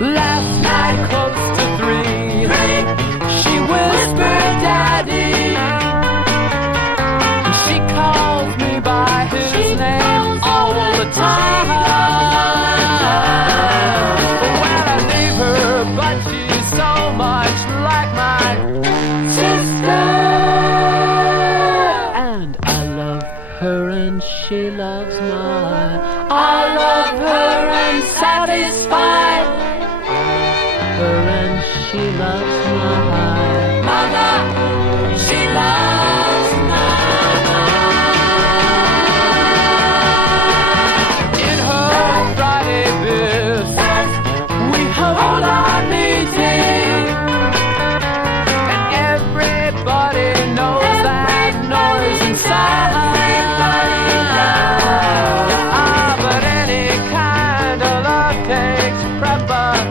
Last night close to 3, she whispered daddy. She calls me by his name all the time. When I leave her, but she's so much like my sister. And I love her and she loves mine. I love her and satisfied. Her and she loves mine. Mother, she loves mine. In her Friday business, we hold our meeting, and everybody knows that noise inside. But any kind of love takes preparation.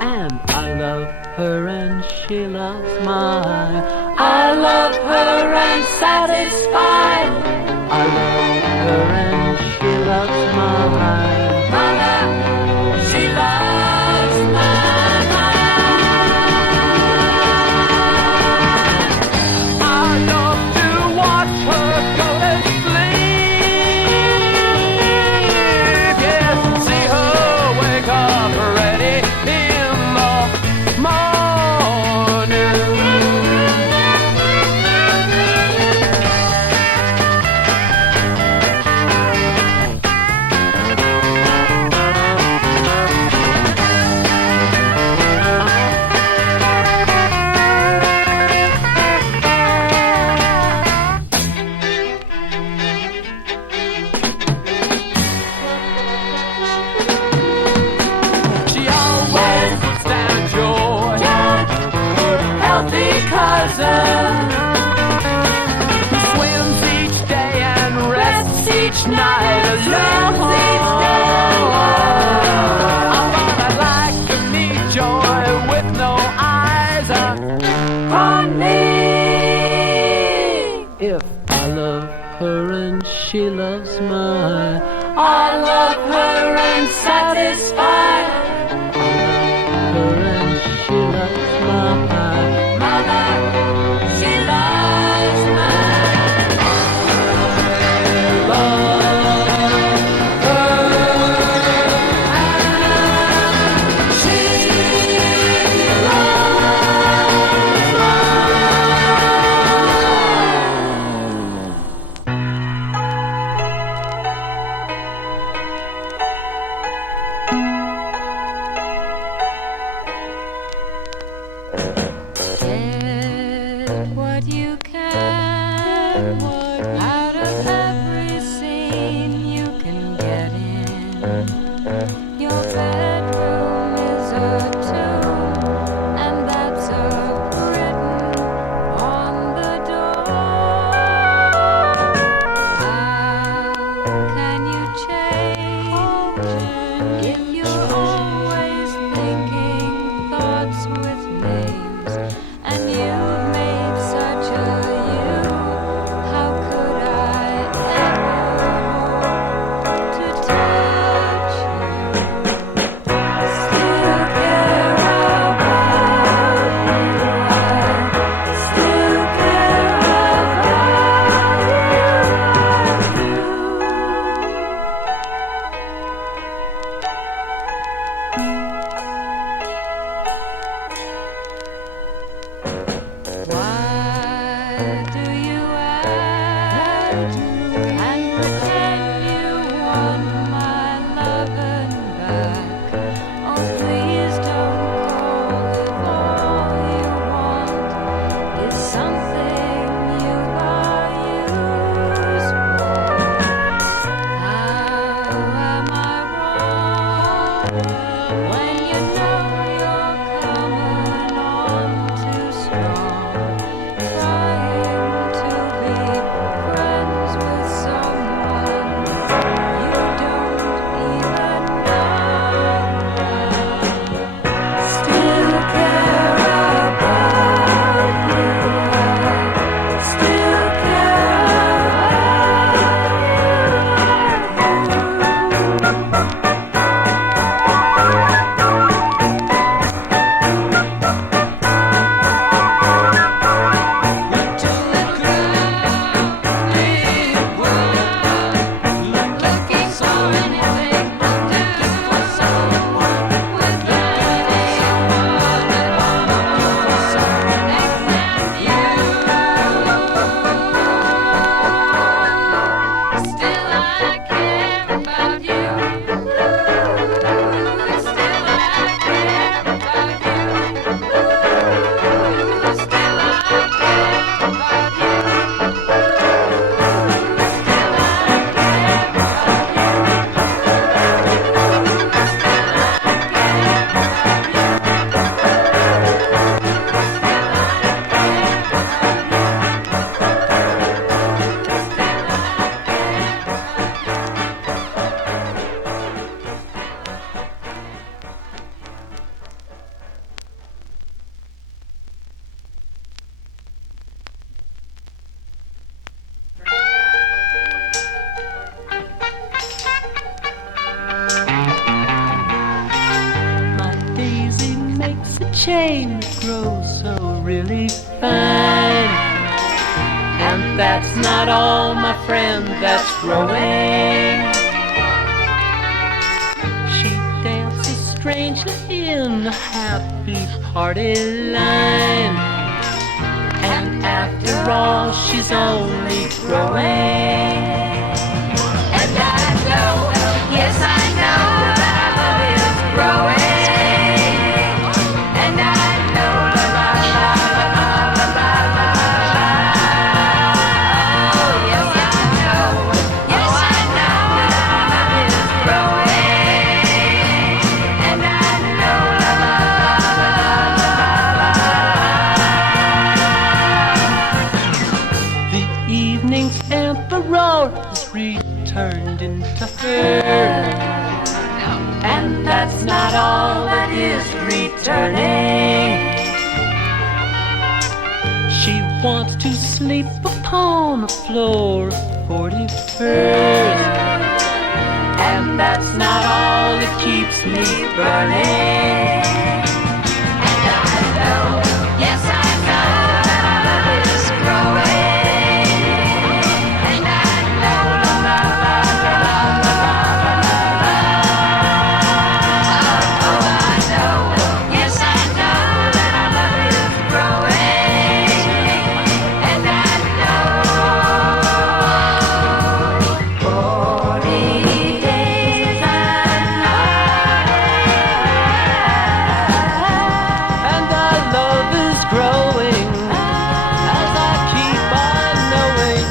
And I love her and she loves mine. I love her and satisfied. I love her and she loves mine. Mother, she loves mine. I love to watch her go to sleep. Yes, see her wake up ready in the morning. She always puts down joy, her healthy cousin, who swims each day and rests each night alone. I thought I'd like to meet joy with no eyes upon me. If I love her and she loves mine, I love her and satisfied. I love her and she loves mine. Mother, she loves mine. I love her and she loves mine. chain that grows so really fine. And that's not all, my friend, that's growing. She dances strangely in a happy party line. And after all, she's only growing. And I know, yes I know, that love is growing. And I know, la la la la la la la la. Oh yes I know, yes I know, that love is growing. And I know, la la la la la la. The evening's emperor has returned into her. And that's not all that is returning. She wants to sleep upon the floor of 41st. And that's not all that keeps me burning. And I know, yes I know, that our love is growing. And I know, la la la la la la la la. Oh I know, yes I know, that our love is growing. And I know 40 days and our love is growing as I keep on knowing.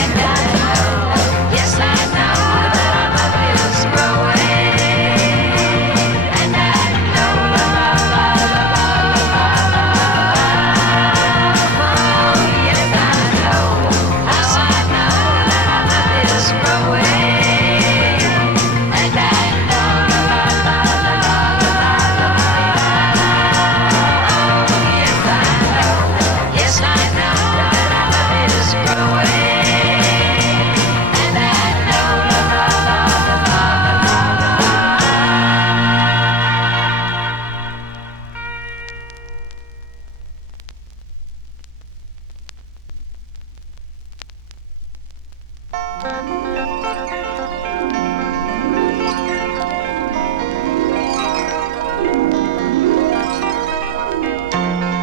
And I know, yes I know, that our love is growing. And I know, la la la la la la la. Oh yes I know, how I know that our love is growing. And I know, la la la la la la la. Oh yes I know, yes I know that our love is growing. And I know, la la la la la la.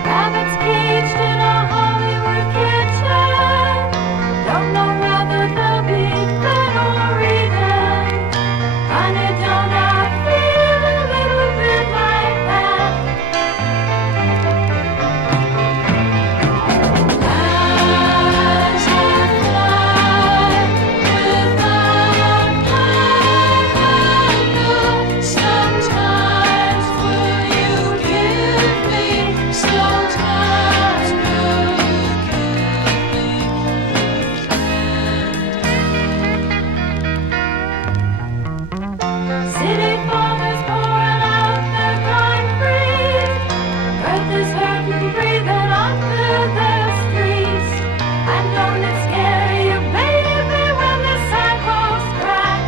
Rabbits caged in a Hollywood kitchen. Don't know whether they'll be fed or eaten. Honey, don't I feel a little bit like that? As I fly without my sometimes will you give me? Sometimes will you give me? City fathers pouring out their concrete. Earth is hurting, breathing onto their streets. And don't it scare you, baby, when the sidewalks crack?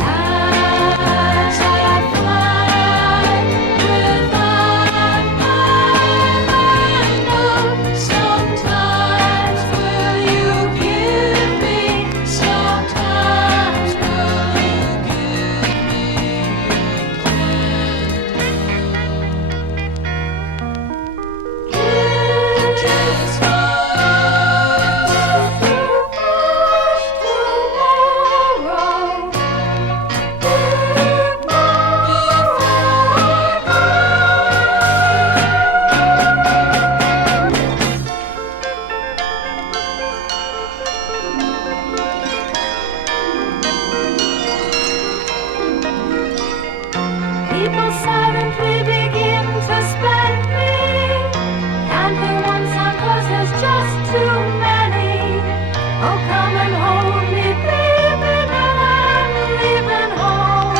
As I fly without my sometimes will you give me? Sometimes will you give me? It's people silently begin to spank me. Counting ones on 'cause there's just too many. Oh, come and hold me, baby, now I'm leaving home.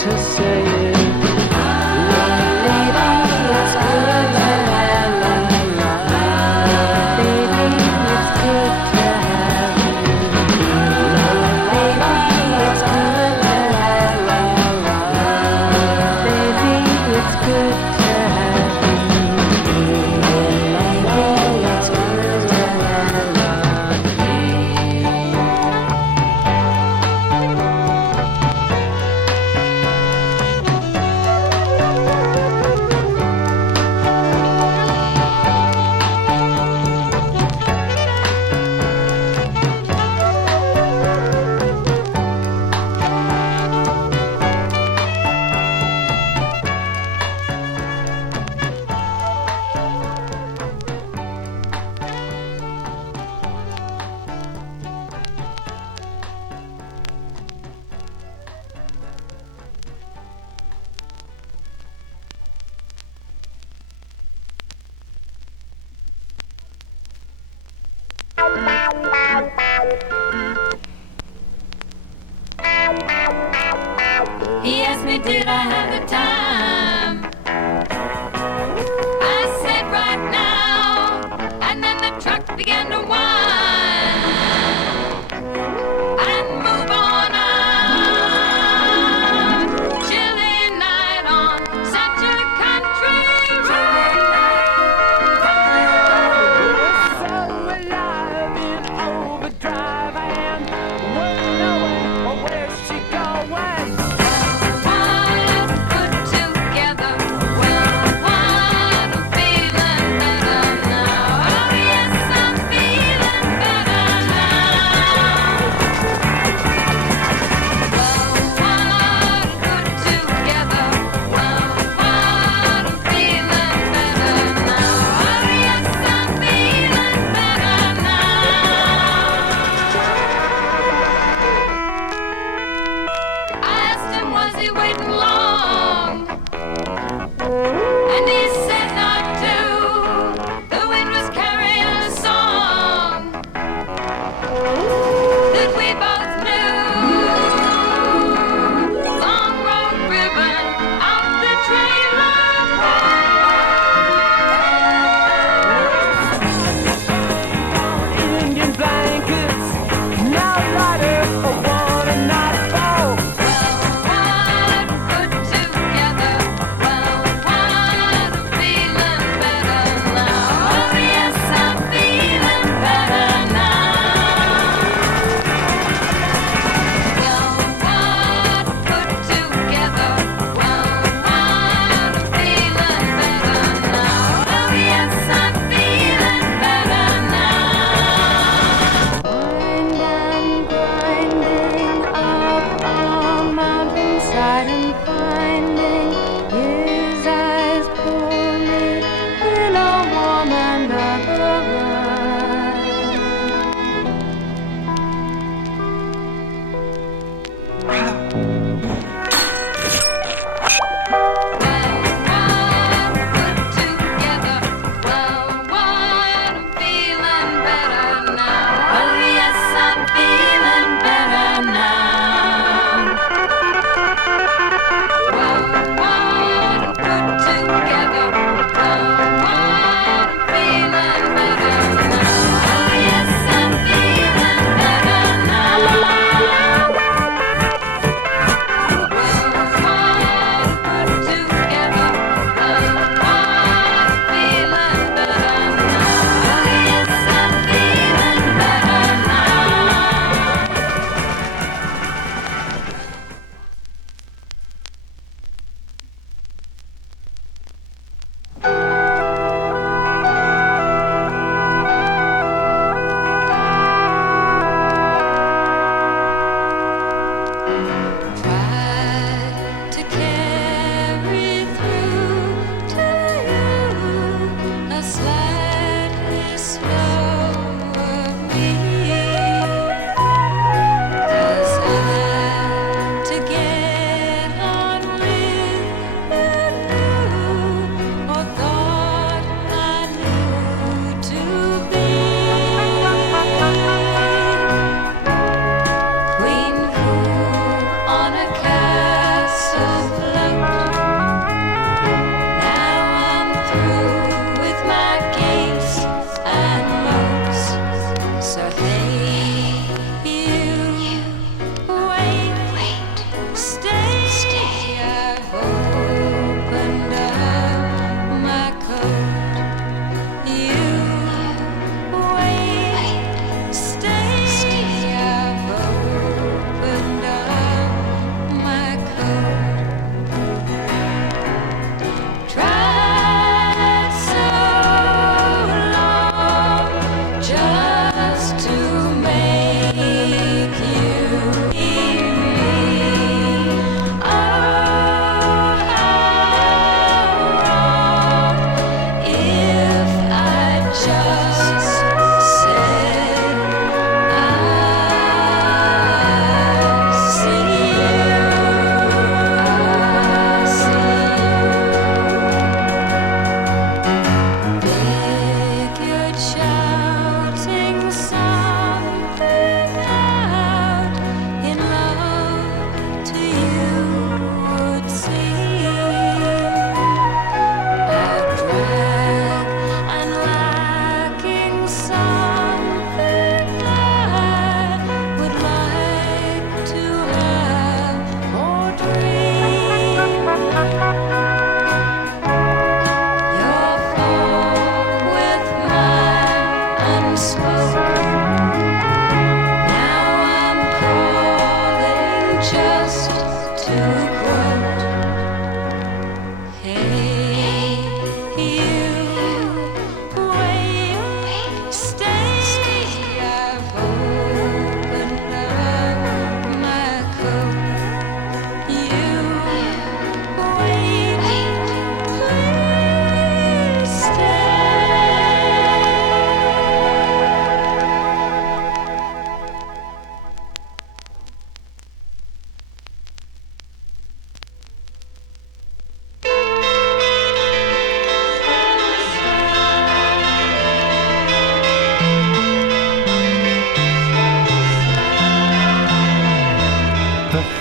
to say it. Baby, it's good to have you. Baby, it's good to have you. Baby, it's good to have you. Baby, it's good to have you. Baby, it's good to have you. He asked me, did I have the time? I said, right now. And then the truck began to whine and move on out. Chilly night on such a country road. So alive in overdrive, I am knowing where's she going. Put together, well, what I'm feeling better now. Oh yes, I'm feeling better now. Well, what put together, well, what I'm feeling better now. Oh yes, I'm feeling better now. I asked him, was he waiting long? And he said not to. The wind was carrying a song that we both knew. Long road ribbon out the trailer park. Indian blankets, now lighter for one and not four. Well, what put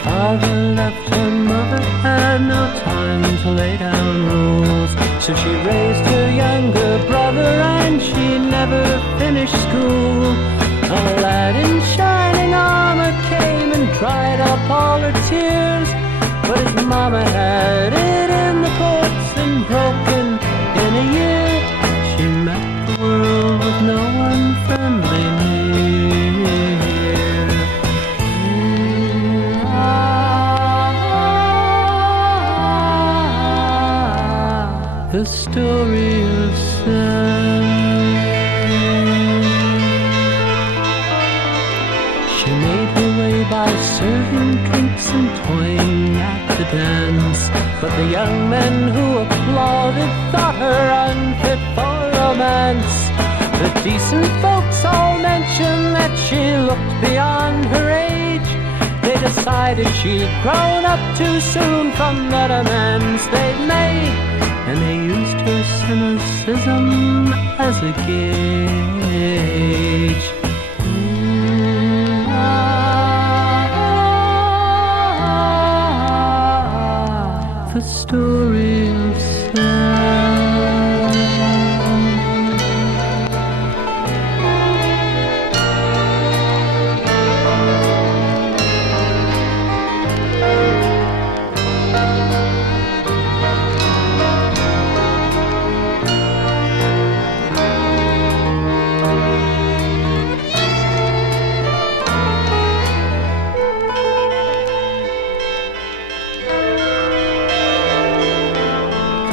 father left her mother had no time to lay down rules, so she raised her younger brother and she never finished school. A lad in shining armor came and dried up all her tears, but his mama had it in the courts and broken in a year. She met the world with no one friendly near. The story of Sam. She made her way by serving drinks and toying at the dance, but the young men who applauded thought her unfit for romance. The decent folks all mentioned that she looked beyond her age. They decided she'd grown up too soon from the demands they'd made, and they used her cynicism as a gauge. The story of Sam.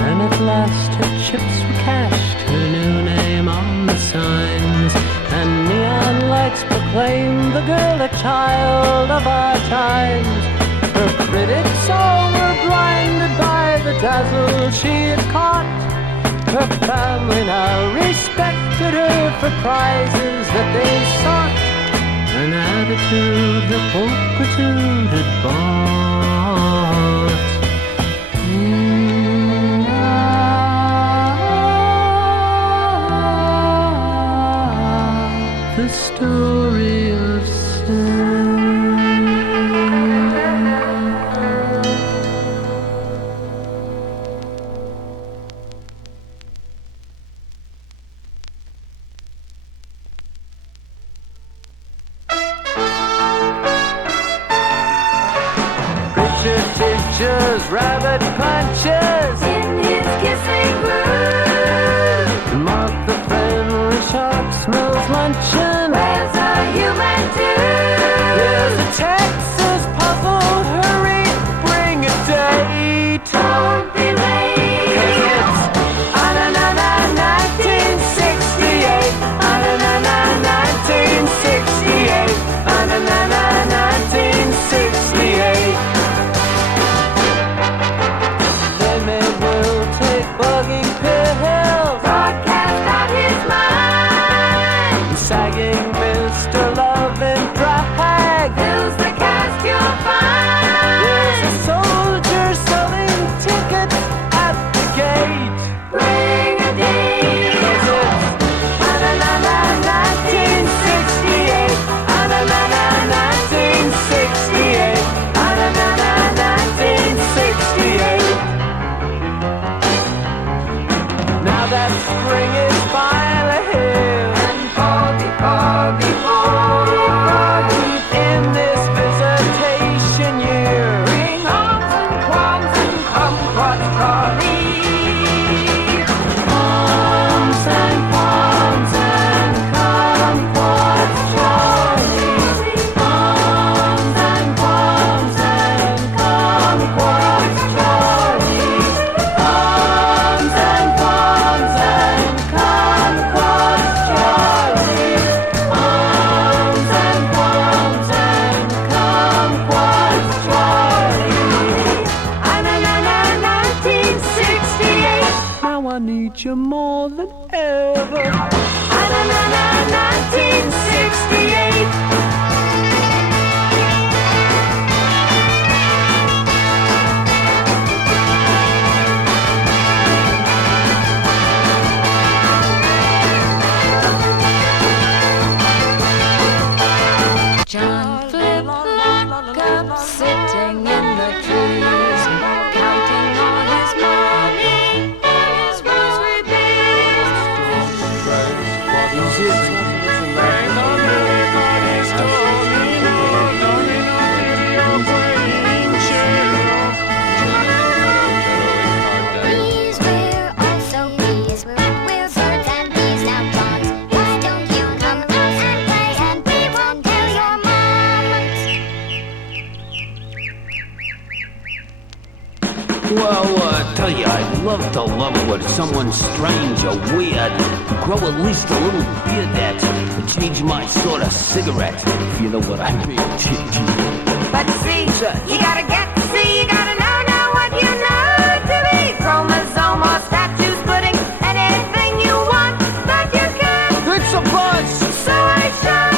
And at last her chips were cashed, her new name on the signs, and neon lights proclaimed the girl a child of our times. Her critics all were blinded by the dazzle she had caught. Her family now respected her for prizes that they sought, an attitude her pulchritude had bought. The story of Sam. Richard teaches rabbit punches in his kissing room. Mark the friendly shark smells luncheon. Where's a human too? There's a Texas puzzle, hurry, bring a date. Don't be late. 'Cause it's 1968, 1968, 1968. They may well take bugging pills, Broadcast out his mind. sagging Mr. Love and drag. Fills the cast need you more than ever. 1968. John flipped Lockup sitting in the trees, counting all his money and his rosary beads. Bees, we're also bees. We're birds and bees now bonds. Why don't you come out and play and we won't tell your mom? Well, tell you, I'd love to love with someone strange or weird. Grow at least a little beard that would change my sort of cigarette, if you know what I mean. But see, you gotta get to see, you gotta know what you know to be. Chromosome or statues, pudding, anything you want that you can. It's a buzz! So I should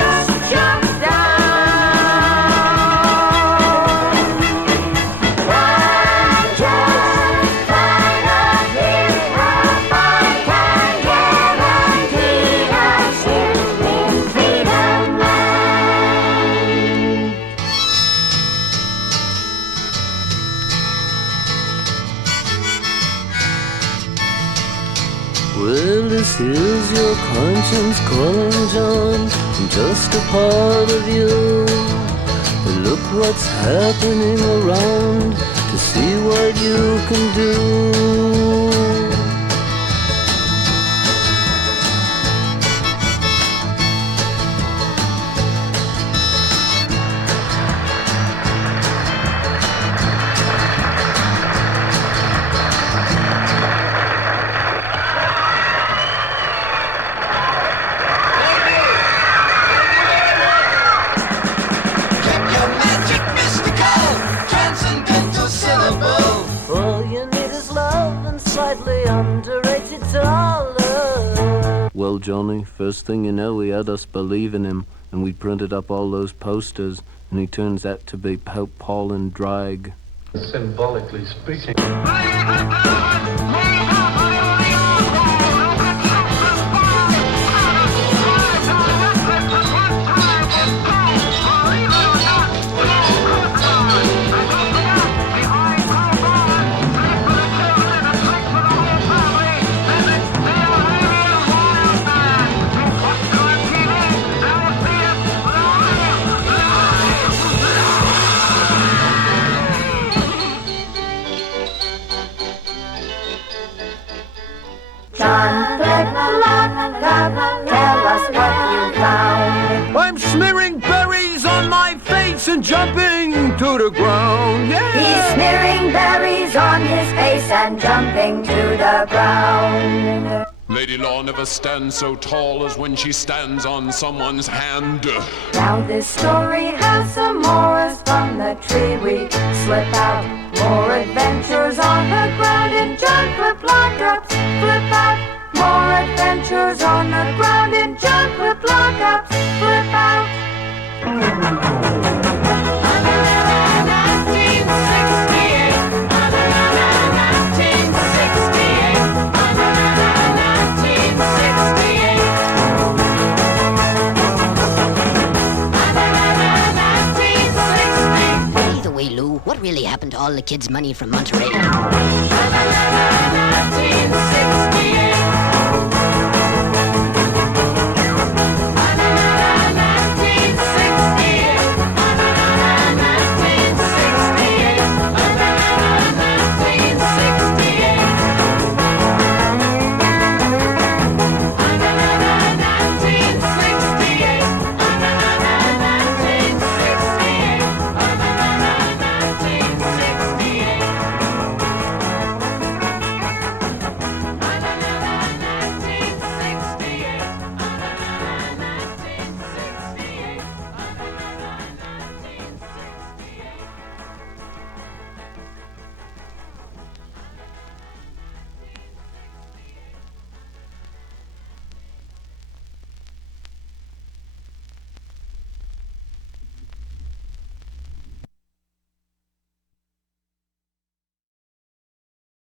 just jump down. I'm just trying to hear if I can guarantee us here in freedom land. Well, this is your conscience calling, John. I'm just a part of you. But look what's happening around to see what you can do. Get your magic mystical, transcendental syllable. All you need is love and slightly underrated dollar. Well, Johnny, first thing you know, he had us believe in him, and we printed up all those posters, and he turns out to be Pope Paul in drag. Symbolically speaking. John flipped Lockup, tell us what you found. I'm smearing berries on my face and jumping to the ground. Yeah! He's smearing berries on his face and jumping to the ground. Lady Law never stands so tall as when she stands on someone's hand. Now this story has some morals from the tree we slip out. More adventures on the ground in John Flip Lockups flip out. More adventures on the ground in John Flip Lockups flip out. 1968. By the way, Lou, what really happened to all the kids' money from Monterey? 1968.